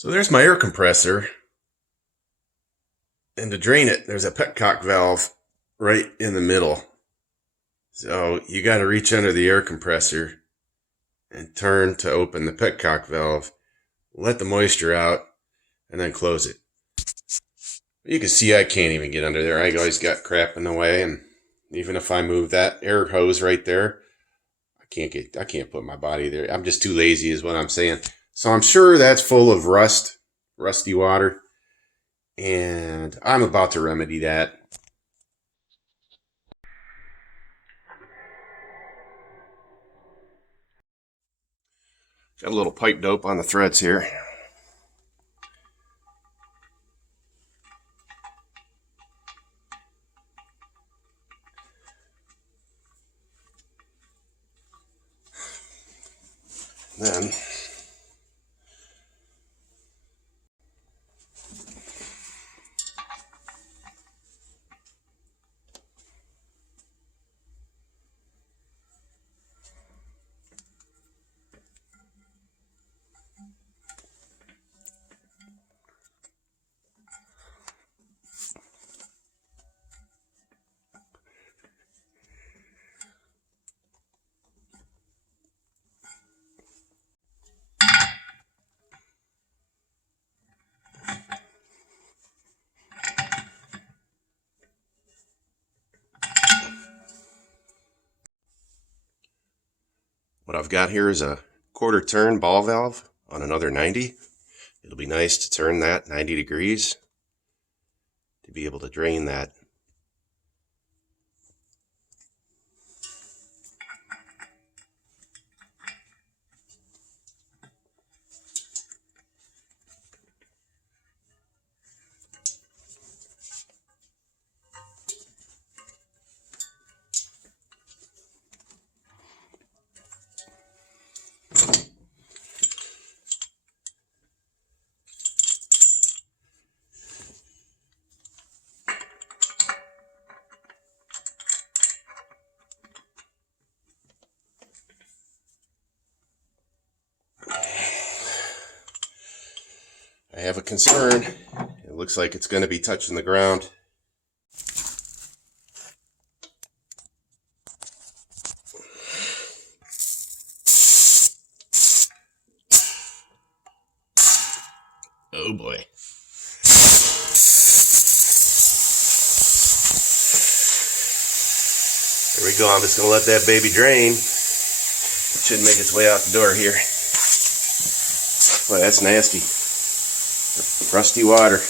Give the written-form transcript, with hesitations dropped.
So there's my air compressor, and to drain it, there's a petcock valve right in the middle. So you got to reach under the air compressor and turn to open the petcock valve, let the moisture out, and then close it. You can see I can't even get under there. I always got crap in the way, and even if I move that air hose right there, I can't put my body there. I'm just too lazy is what I'm saying. So I'm sure that's full of rusty water, and I'm about to remedy that. Got a little pipe dope on the threads here. Then what I've got here is a quarter turn ball valve on another 90. It'll be nice to turn that 90 degrees to be able to drain that. I have a concern. It looks like it's going to be touching the ground. Oh boy. There we go. I'm just going to let that baby drain. It should make its way out the door here. Boy, that's nasty. Rusty water.